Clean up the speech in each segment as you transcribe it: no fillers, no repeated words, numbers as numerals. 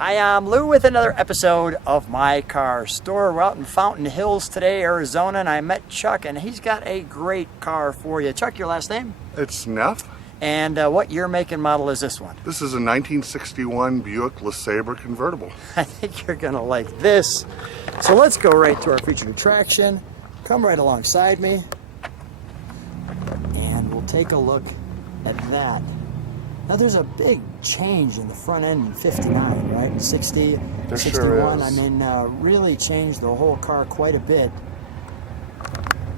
Hi, I'm Lou with another episode of My Car Store. We're out in Fountain Hills today, Arizona, and I met Chuck, and he's got a great car for you. Chuck, your last name? It's Neff. And what year, make, and model is this one? This is a 1961 Buick LeSabre Convertible. I think you're going to like this. So let's go right to our featured attraction. Come right alongside me, and we'll take a look at that. Now there's a big change in the front end in 59, right? 60, there 61, sure is. I mean, really changed the whole car quite a bit.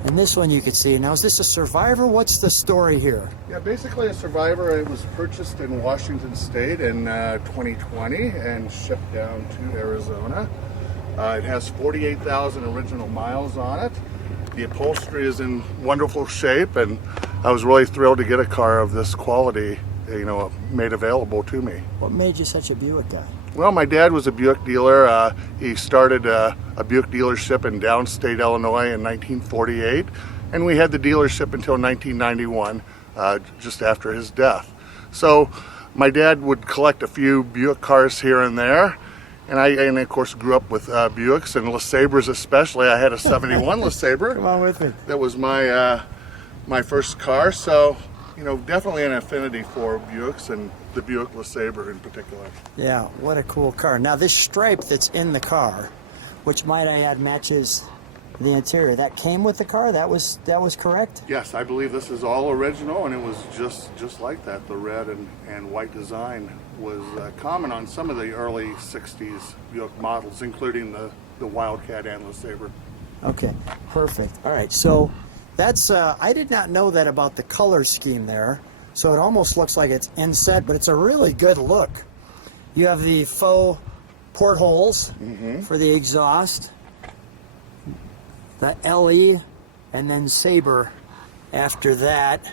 And this one you can see. Now is this a Survivor? What's the story here? Yeah, basically a Survivor. It was purchased in Washington State in 2020 and shipped down to Arizona. It has 48,000 original miles on it. The upholstery is in wonderful shape, and I was really thrilled to get a car of this quality, you know, made available to me. What made you such a Buick guy? Well, my dad was a Buick dealer. He started a Buick dealership in downstate Illinois in 1948, and we had the dealership until 1991, just after his death. So my dad would collect a few Buick cars here and there, and I of course grew up with Buicks and LeSabres especially. I had a 71 LeSabre. Come on with me. That was my my first car, so you know, definitely an affinity for Buicks and the Buick LeSabre in particular. Yeah, what a cool car. Now this stripe that's in the car, which might I add matches the interior, that came with the car? That was correct? Yes, I believe this is all original, and it was just like that. The red and white design was common on some of the early 60s Buick models, including the Wildcat and LeSabre. Okay, perfect. All right, so that's, I did not know that about the color scheme there. So it almost looks like it's inset, but it's a really good look. You have the faux portholes for the exhaust, the LE, and then Sabre after that.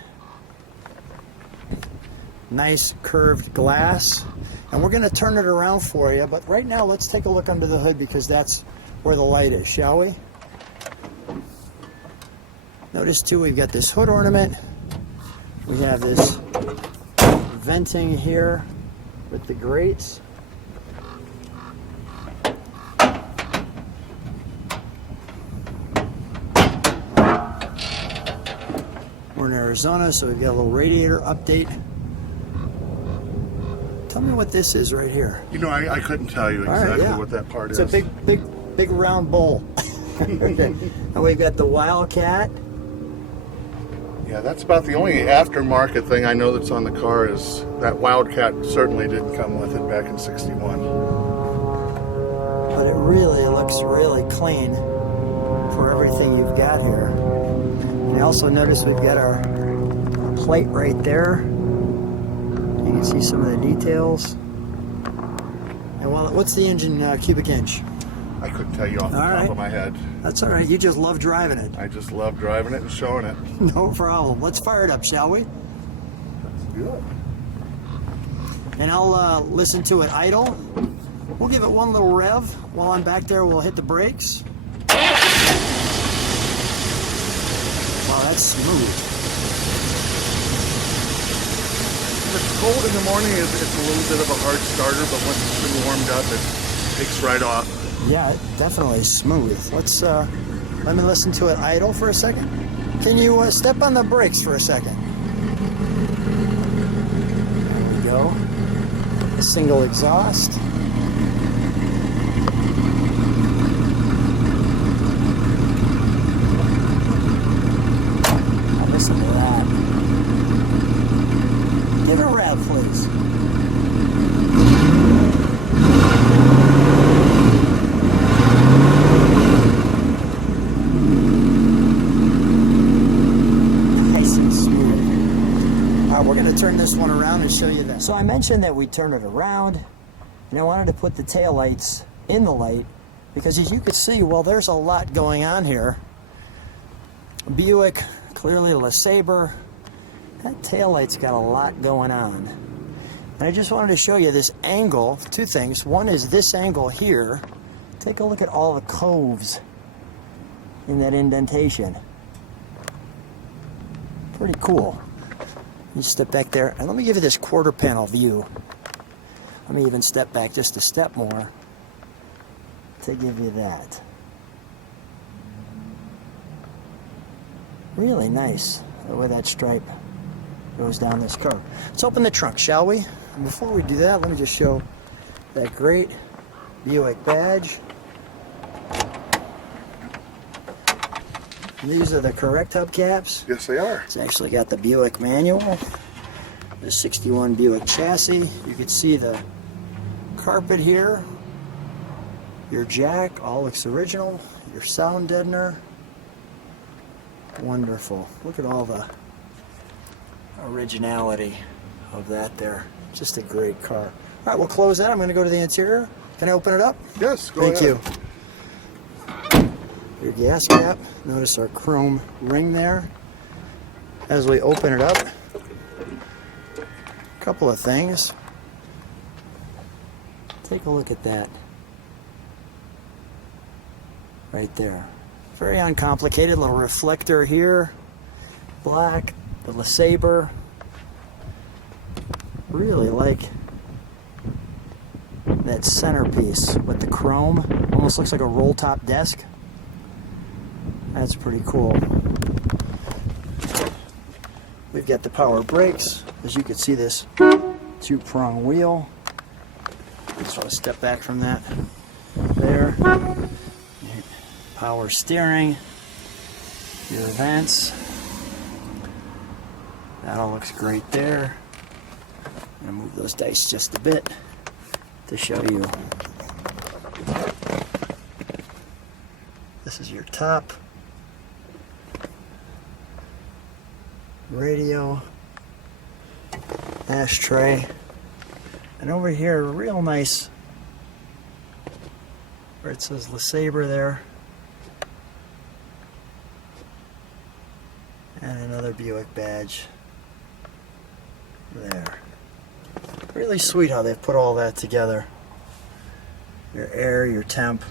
Nice curved glass. And we're going to turn it around for you, but right now let's take a look under the hood because that's where the light is, shall we? Notice too, we've got this hood ornament. We have this venting here with the grates. We're in Arizona, so we've got a little radiator update. Tell me what this is right here. You know, I couldn't tell you exactly what that part is. It's a big round bowl. And we've got the Wildcat. Yeah, that's about the only aftermarket thing I know that's on the car is that Wildcat certainly didn't come with it back in 61. But it really looks really clean for everything you've got here. And I also notice we've got our plate right there. You can see some of the details. And what's the engine cubic inch? I couldn't tell you off the top of my head. That's all right. You just love driving it. I just love driving it and showing it. No problem. Let's fire it up, shall we? Let's do it. And I'll listen to it idle. We'll give it one little rev. While I'm back there, we'll hit the brakes. Wow, that's smooth. If it's cold in the morning, it's a little bit of a hard starter, but once it's been warmed up, it takes right off. Yeah, definitely smooth. Let's let me listen to it idle for a second. Can you step on the brakes for a second? There we go. A single exhaust. Now listen to that. Give it a rev, please. We're going to turn this one around and show you that. So I mentioned that we turn it around, and I wanted to put the taillights in the light because as you can see, well, there's a lot going on here. Buick, clearly LeSabre. That taillight's got a lot going on. And I just wanted to show you this angle, two things. One is this angle here. Take a look at all the coves in that indentation. Pretty cool. You step back there, and let me give you this quarter panel view. Let me even step back just a step more to give you that. Really nice the way that stripe goes down this car. Let's open the trunk, shall we? And before we do that, let me just show that great Buick badge. And these are the correct hubcaps. Yes, they are. It's actually got the Buick manual, the 61 Buick chassis. You can see the carpet here, your jack, all looks original, your sound deadener. Wonderful. Look at all the originality of that there. Just a great car. All right, we'll close that. I'm going to go to the interior. Can I open it up? Yes, go ahead. Thank you. Your gas cap. Notice our chrome ring there. As we open it up, a couple of things. Take a look at that. Right there. Very uncomplicated. Little reflector here. Black. The LeSabre. Really like that centerpiece with the chrome. Almost looks like a roll top desk. That's pretty cool. We've got the power brakes. As you can see, this two-prong wheel. Just want to step back from that. There. Power steering. Your vents. That all looks great there. I'm going to move those dice just a bit to show you. This is your top. Radio. Ashtray. And over here, real nice, where it says LeSabre there. And another Buick badge there. Really sweet how they've put all that together. Your air, your temp.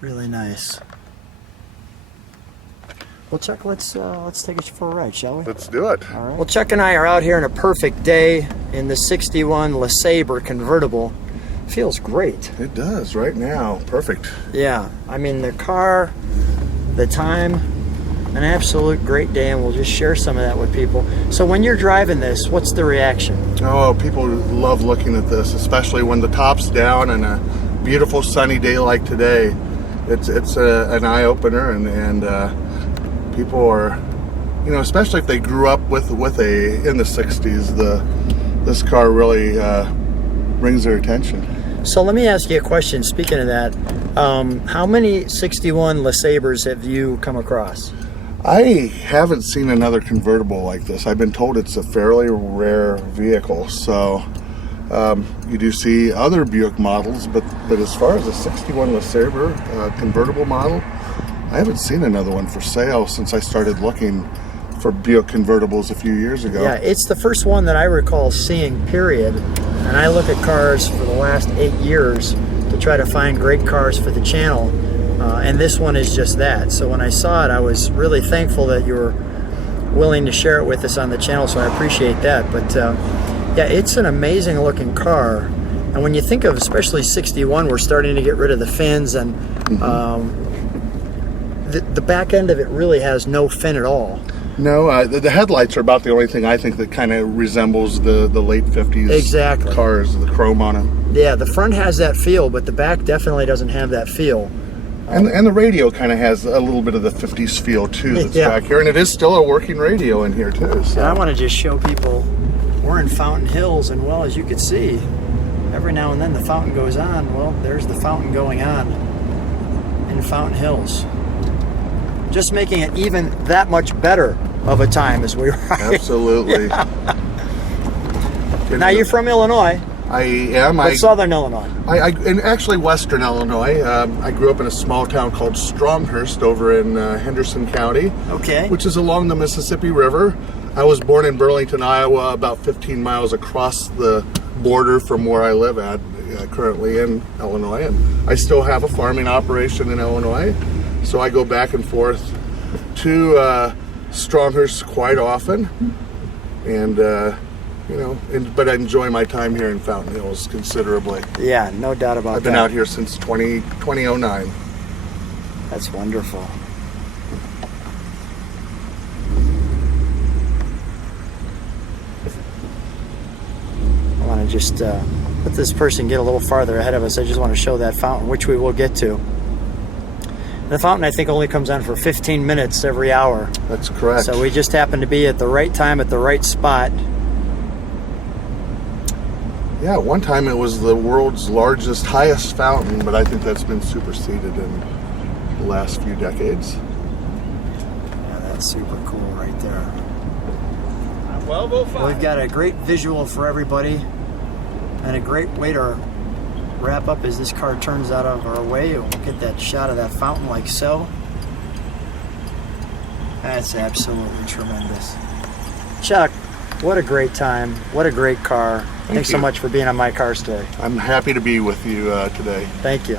Really nice. Well, Chuck, let's take it for a ride, shall we? Let's do it. All right. Well, Chuck and I are out here on a perfect day in the 61 LeSabre Convertible. Feels great. It does right now. Perfect. Yeah, I mean the car, the time, an absolute great day, and we'll just share some of that with people. So when you're driving this, what's the reaction? Oh, people love looking at this, especially when the top's down and a beautiful sunny day like today. It's an eye-opener, and people are, you know, especially if they grew up with a in the 60s, this car really brings their attention. So let me ask you a question. Speaking of that, how many 61 LeSabres have you come across? I haven't seen another convertible like this. I've been told it's a fairly rare vehicle. So you do see other Buick models, but as far as a 61 LeSabre convertible model, I haven't seen another one for sale since I started looking for Buick convertibles a few years ago. Yeah, it's the first one that I recall seeing, period. And I look at cars for the last 8 years to try to find great cars for the channel. And this one is just that. So when I saw it, I was really thankful that you were willing to share it with us on the channel, so I appreciate that. But yeah, it's an amazing looking car. And when you think of especially 61, we're starting to get rid of the fins, and the back end of it really has no fin at all. No, the headlights are about the only thing I think that kind of resembles the late 50s cars, the chrome on them. Yeah, the front has that feel, but the back definitely doesn't have that feel. And the radio kind of has a little bit of the 50s feel too that's back here, and it is still a working radio in here too. So. And I want to just show people we're in Fountain Hills, and well, as you can see, every now and then the fountain goes on. Well, there's the fountain going on in Fountain Hills. Just making it even that much better of a time as we ride. Absolutely. Yeah. Now you're from Illinois. I am. Southern Illinois. And actually Western Illinois. I grew up in a small town called Stronghurst over in Henderson County. Okay. Which is along the Mississippi River. I was born in Burlington, Iowa, about 15 miles across the border from where I live at currently in Illinois. And I still have a farming operation in Illinois. So I go back and forth to Stronghurst quite often. And But I enjoy my time here in Fountain Hills considerably. Yeah, no doubt about that. I've been out here since 2009. That's wonderful. I want to just let this person get a little farther ahead of us. I just want to show that fountain, which we will get to. The fountain, I think, only comes on for 15 minutes every hour. That's correct. So we just happen to be at the right time, at the right spot. Yeah, at one time it was the world's largest, highest fountain, but I think that's been superseded in the last few decades. Yeah, that's super cool right there. 12:05. Well, we've got a great visual for everybody and a great way to wrap up as this car turns out of our way. We'll get that shot of that fountain like so. That's absolutely tremendous. Chuck, what a great time. What a great car. Thanks so you. much for being on My Car Story. I'm happy to be with you today. Thank you.